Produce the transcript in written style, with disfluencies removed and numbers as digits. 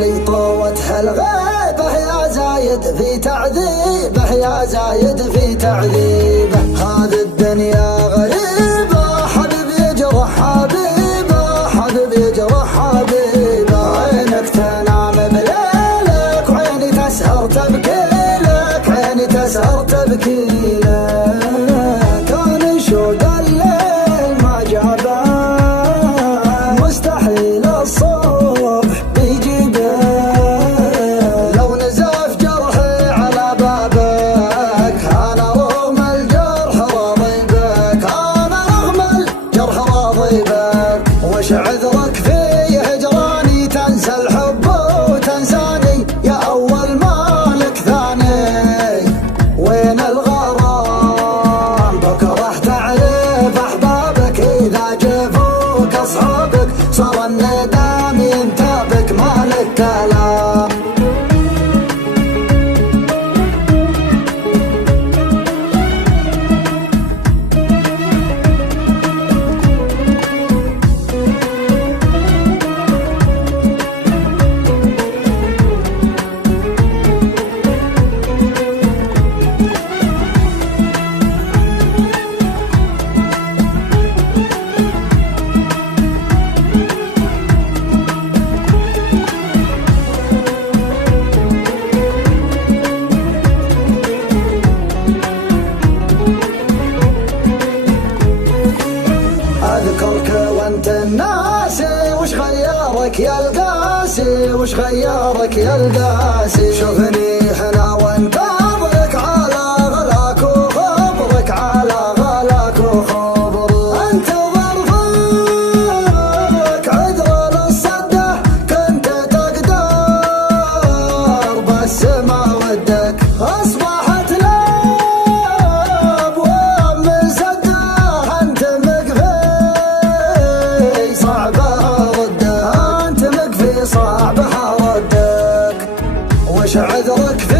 لي طوت هالغيبة يا زايد في تعذيبه، يا زايد في تعذيبه. هذه الدنيا غريبة، حبيب يجرح حبيبه، حبيب يجرح حبيبه. عينك تنام بليلك وعيني تسهر تبكي لك، عيني تسهر تبكي لك. كان شوق الليل ما جابه، مستحيل الصبح بيجيبه. لو نزف جرحي على بابك انا رغم الجرح راضي بك، انا رغم الجرح راضي بك. وش عذرك في هجراني تنسى الحب وتنساني يا اول مالك ثاني؟ وين الغرام بكره تعرف احبابك، اذا جفوك اصحابك صار الندم ينتابك مالك كلام. اذكرك وانت الناسي، وش غيرك يا القاسي، وش غيرك يا القاسي؟ شوفني هنا وانتظرك على غلاك وخبرك، على غلاك وخبرك. انتظر فيك عذر للصده كنت تقدر، بس ما ودك اصبحت لاب وام سده. انت صعبها ردك، وش عذرك في